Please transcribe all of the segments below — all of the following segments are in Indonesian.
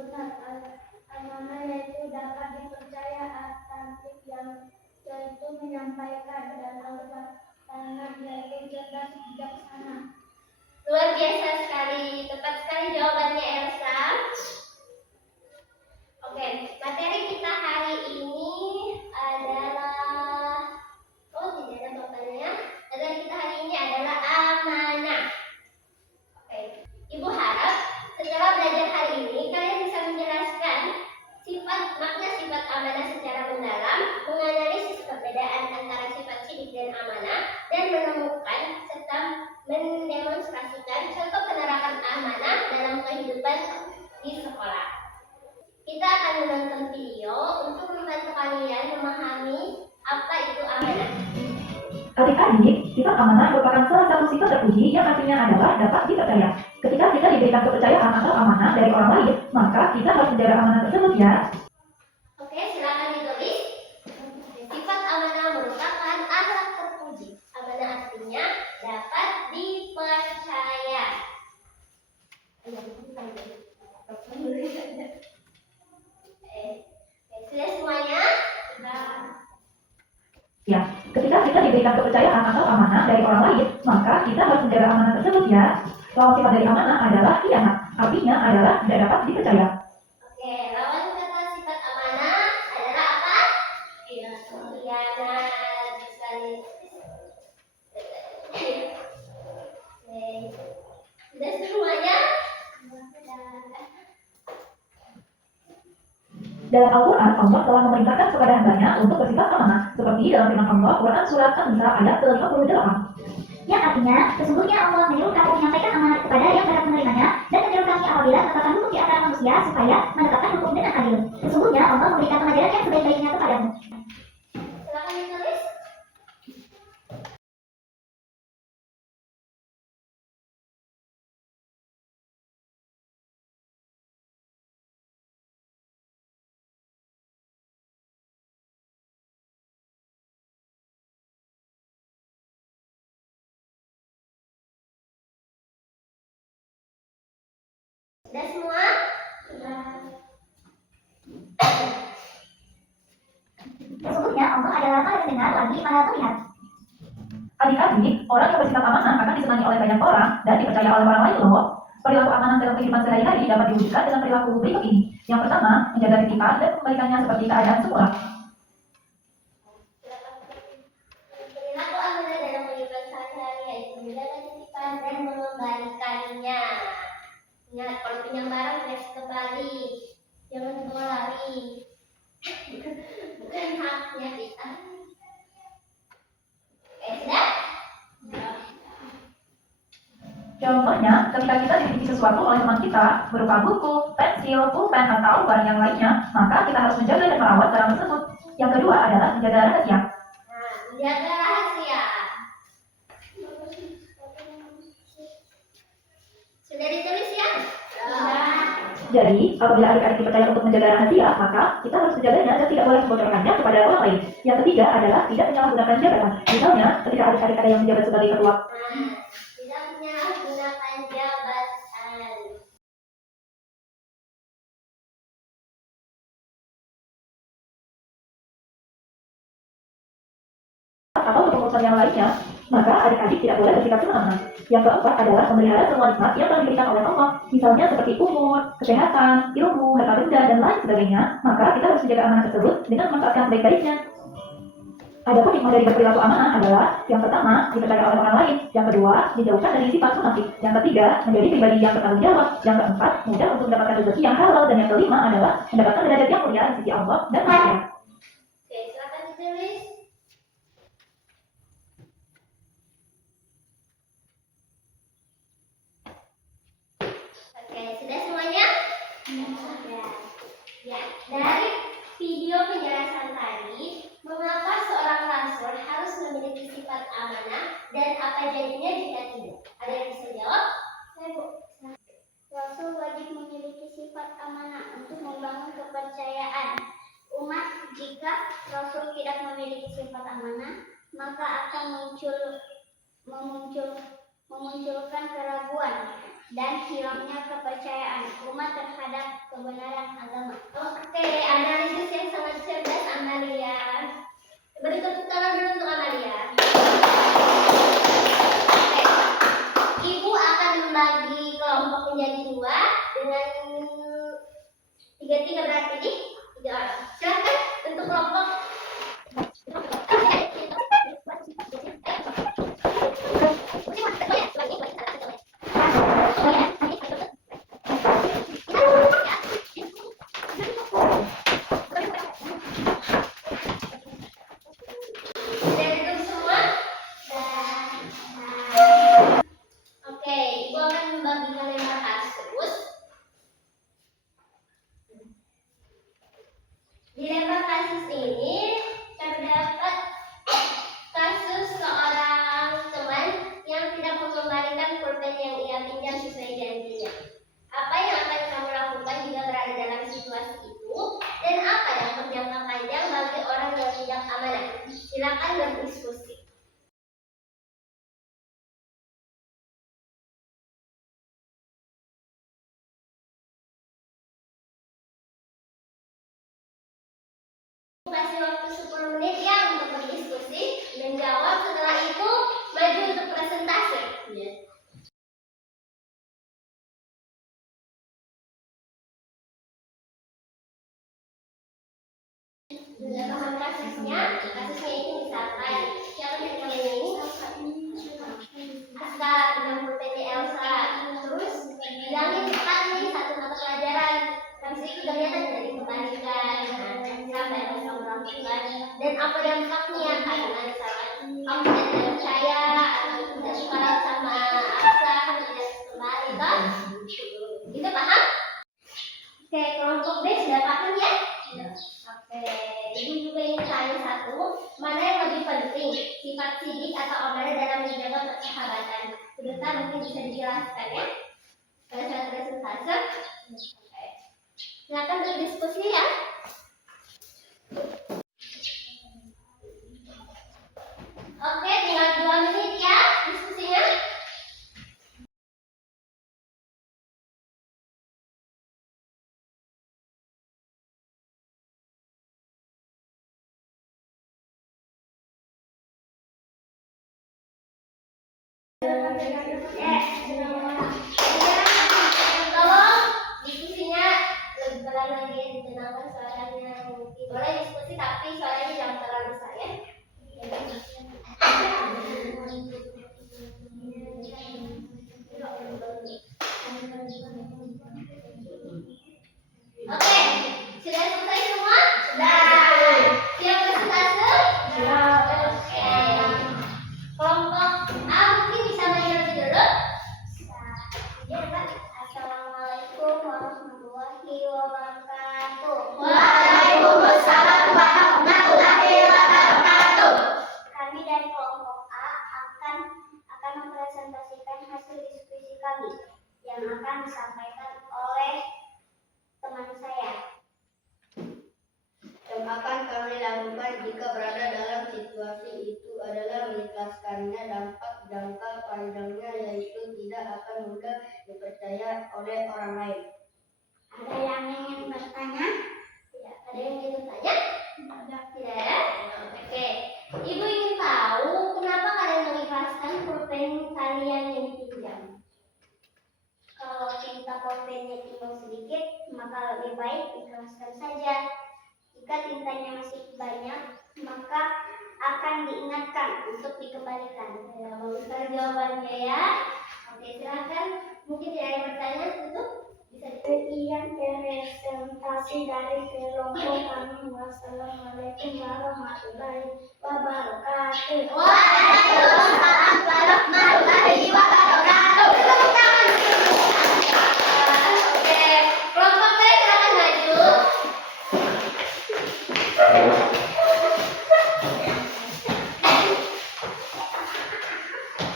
benar. Amanah yaitu dapat dipercaya, authentik yaitu menyampaikan, dan tanah yaitu cerdas bijaksana. Luar biasa sekali, tepat sekali jawabannya Elsa. Oke, materi kita hari ini adalah tidak ada bapaknya. Materi kita hari ini adalah amanah. Oke, Ibu harap setelah belajar hari ini kalian bisa menjelaskan makna sifat amanah secara mendalam, menganalisis perbedaan antara sifat sidik dan amanah, dan menemukan serta mendemonstrasikan contoh penerapan amanah dalam kehidupan di sekolah. Kita akan menonton video untuk membantu kalian memahami apa itu amanah. Adik-adik, sifat amanah merupakan salah satu sifat terpuji yang artinya adalah dapat dipercaya. Ketika kita diberikan kepercayaan atau amanah dari orang lain, maka kita harus menjaga amanah tersebut ya. Oke, silakan ditulis. Sifat amanah merupakan akhlak terpuji. Amanah artinya dapat dipercaya. Sudah semuanya? Ya, ketika kita diberikan kepercayaan atau amanah dari orang lain, maka kita harus menjaga amanah tersebut ya. Lawan sifat dari amanah adalah khianat, artinya adalah tidak dapat dipercaya. Oke, lawan kata sifat amanah adalah apa? Khianat. Sudah semuanya? Dalam Al-Quran, Allah telah memerintahkan kepada hambanya untuk bersifat amanah, seperti dalam firman Allah, Quran Surat An-Nisa ayat ke-58. Yang artinya, sesungguhnya Allah menyuruh kamu menyampaikan amanat kepada yang berhak menerimanya, dan menyuruh kami apabila menetapkan hukum di antara manusia, supaya menetapkan hukum dengan adil. Sesungguhnya Allah memberikan pengajaran yang sebaik-baiknya kepadamu. Silakan ditulis. Sudah semua? Sesungguhnya Allah adalah Maha Mendengar lagi Maha Melihat. Adik-adik, orang yang bersifat amanah akan disenangi oleh banyak orang dan dipercaya oleh orang lain loh. Perilaku amanah dalam kehidupan sehari-hari dapat diwujudkan dengan perilaku berikut ini. Yang pertama, menjaga titipan dan membalikannya seperti keadaan semula. Perilaku amanah dalam kehidupan sehari-hari yaitu menjaga titipan dan mengembalikannya. Ingat, kalau pinjam barang harus kembali, jangan dibawa lari. Bukan haknya kita. Sudah? Contohnya, ketika kita dititip sesuatu oleh teman kita, berupa buku, pensil, pulpen, atau barang yang lainnya, maka kita harus menjaga dan merawat barang tersebut. Yang kedua adalah menjaga rahasia. Menjaga rahasia. Sudah ditulis ya? Jadi, apabila adik-adik dipercaya untuk menjaga rahasia, maka kita harus menjaganya dan tidak boleh membocorkannya kepada orang lain. Yang ketiga adalah tidak menyalahgunakan jabatan. Misalnya, ketika adik-adik ada yang menjabat sebagai ketua. Tidak menyalahgunakan jabatan. Atau untuk urusan yang lainnya, maka adik-adik tidak boleh bersikap semena-mena. Yang keempat adalah memelihara semua nikmat yang telah diberikan oleh Allah, misalnya seperti umur, kesehatan, ilmu, harta benda, dan lain sebagainya. Maka kita harus menjaga amanah tersebut dengan memanfaatkan sebaik-baiknya. Adapun hikmah dari berperilaku amanah adalah yang pertama, dipercaya oleh orang lain. Yang kedua, dijauhkan dari sifat munafik. Yang ketiga, menjadi pribadi yang bertanggung jawab. Yang keempat, mudah untuk mendapatkan rezeki yang halal. Dan yang kelima adalah mendapatkan derajat yang mulia di sisi Allah dan manusia. Oke, silakan ditulis. Oke, sudah semuanya? Ya, dari video penjelasan tadi, mengapa seorang rasul harus memiliki sifat amanah dan apa jadinya jika tidak? Ada yang bisa jawab? Saya, Bu. Rasul wajib memiliki sifat amanah untuk membangun kepercayaan umat. Jika Rasul tidak memiliki sifat amanah, maka akan memunculkan keraguan dan hilangnya kepercayaan umat terhadap kebenaran agama. Oke, analisis yang sangat cerdas Amalia. Beri tepuk tangan dulu untuk Amalia. Oke, Ibu akan membagi kelompok menjadi dua dengan tiga berarti nih 3 orang. Silakan untuk kelompok. Sudah duduk semua? Oke, Ibu akan membagikan lempar kasus. Di lempar kasus ini terdapat kasus seorang teman yang tidak mengembalikan pulpen yang ia pinjam sesuai janjinya. Apa yang akan kamu lakukan jika berada dalam situasi itu? Dan apa dampak jangka panjang bagi orang yang tidak amanah? Silakan berdiskusi. Kasih waktu 10 menit ya untuk berdiskusi dan jawab. Setelah itu maju untuk presentasi. Sudah paham kasusnya ini misalkan siapa yang namanya Aska dengan pulpennya Elsa. Terus bilangin cepat nih 1 mata pelajaran. Habis itu ternyata tidak dikembalikan. Sampai bisa melakukan. Dan apa dampaknya? Karena misalkan kamu tidak percaya atau tidak suka sama Aska, kamu tidak kembali kan? Itu paham? Oke, kelompok B sudah paham ya? Oke, Ibu juga ingin tanya satu, mana yang lebih penting, sifat sidik atau amanah dalam menjaga persahabatan? Sebentar mungkin bisa dijelaskan ya? Pada saat presentase. Oke. Silakan berdiskusi ya. Oke, tinggal 2 menit ya diskusinya. Tolong diskusinya lebih pelan lagi, ditenangkan suaranya mungkin. Boleh diskusi tapi suaranya jangan terlalu besar ya. Oke, sudah selesai semua? Sudah. Siap presentase? Siap. Oke. Kelompok A mungkin bisa maju lebih dulu. Assalamualaikum warahmatullahi wabarakatuh. Waalaikumsalam warahmatullahi wabarakatuh. Kami dari kelompok A akan mempresentasikan hasil diskusi kami yang akan disampaikan oleh teman saya. Yang akan kami lakukan jika berada dalam situasi itu adalah menjelaskannya dampak jangka panjangnya, yaitu tidak akan mudah dipercaya oleh orang lain. Ada yang ingin bertanya? Tidak. Ada yang ingin bertanya? Tidak. Oke. Ibu ingin tahu kenapa kalian mengikhlaskan pulpen kalian yang dipinjam? Kalau tinta pulpennya tinggal sedikit, maka lebih baik ikhlaskan saja. Jika tintanya masih banyak, maka akan diingatkan untuk dikembalikan. Ya, bagus sekali jawabannya ya. Oke, silakan. Mungkin tidak ada yang bertanya, tutup. Bisa Sekian presentasi dari kelompok kami. Wassalamualaikum warahmatullahi wabarakatuh. Waalaikumsalam warahmatullahi wabarakatuh. Tepuk tangan. Oke, kelompok B silakan maju.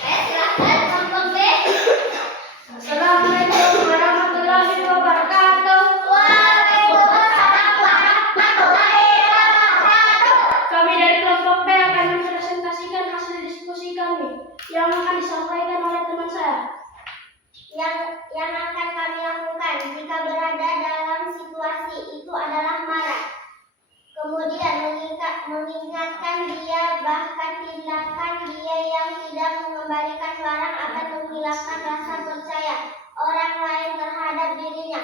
Silakan kelompok B. Assalamualaikum warahmatullahi wabarakatuh. Waalaikumsalam warahmatullahi wabarakatuh. Kami dari kelompok B akan mempresentasikan hasil diskusi kami yang akan disampaikan oleh teman saya. Yang mengingatkan dia, bahkan tindakan dia yang tidak mengembalikan barang akan menghilangkan rasa percaya orang lain terhadap dirinya.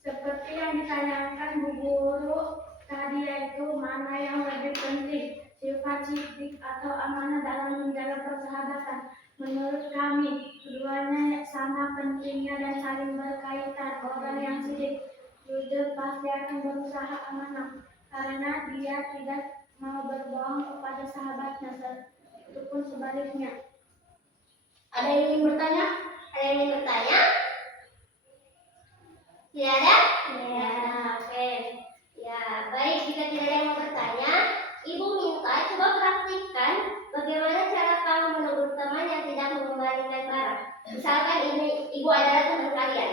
Seperti yang ditanyakan Bu Guru tadi, yaitu mana yang lebih penting, sifat sidik atau amanah dalam menjaga persahabatan. Menurut kami, keduanya sama pentingnya dan saling berkaitan. Orang yang sidik jujur pasti akan berusaha amanah, karena dia tidak mau berbohong kepada sahabatnya, itu pun sebaliknya. Ada yang ingin bertanya? Ada yang ingin bertanya? Tidak ada? Ya, oke. Ya, baik. Jika tidak ada yang mau bertanya, Ibu minta coba praktikkan bagaimana cara kamu menegur teman yang tidak mengembalikan barang. Misalkan ini Ibu adalah teman kalian.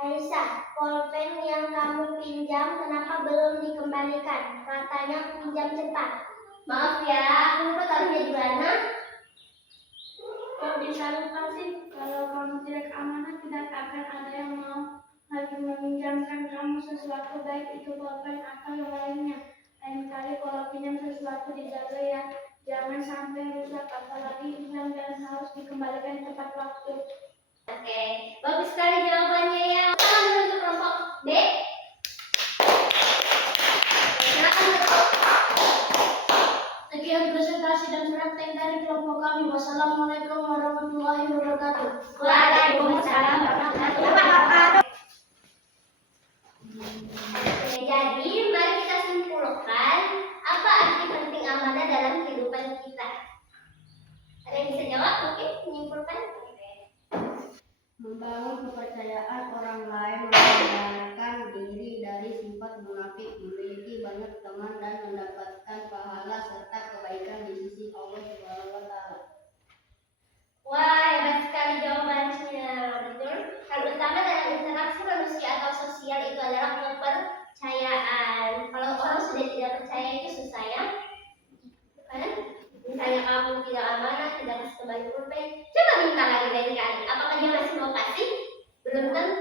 Aisyah, pulpen yang kamu pinjam kenapa belum dikembalikan? Katanya pinjam cepat. Maaf ya, aku lupa taruhnya di mana. Kok bisa lupa sih? Kalau kamu tidak amanah, tidak akan ada yang mau lagi meminjamkan kamu sesuatu, baik itu pulpen atau yang lainnya. Lain kali kalau pinjam sesuatu dijaga ya, jangan sampai rusak, apalagi hilang, dan harus dikembalikan tepat waktu. Oke, bagus sekali jawabannya ya. Silakan untuk kelompok B. Silakan untuk. Sekian presentasi dan praktek dari kelompok kami. Wassalamualaikum warahmatullahi wabarakatuh. Waalaikumsalam warahmatullahi wabarakatuh. Oke, jadi mari kita simpulkan apa arti penting amanah dalam kehidupan kita. Ada yang bisa jawab mungkin menyimpulkan? Membangun kepercayaan orang lain, menghindarkan diri dari sifat munafik, memiliki banyak teman dan mendapatkan pahala serta kebaikan di sisi Allah Subhanahu wa taala. Wah, hebat sekali jawabannya. Betul. Hal utama dalam interaksi manusia atau sosial itu adalah kepercayaan. Kalau orang sudah tidak percaya itu susah ya. Kan? Misalnya kamu tidak amanah, tidak kasih kembali pulpen, coba minta lagi dari kali. Apakah dia masih mau kasih? Belum tentu.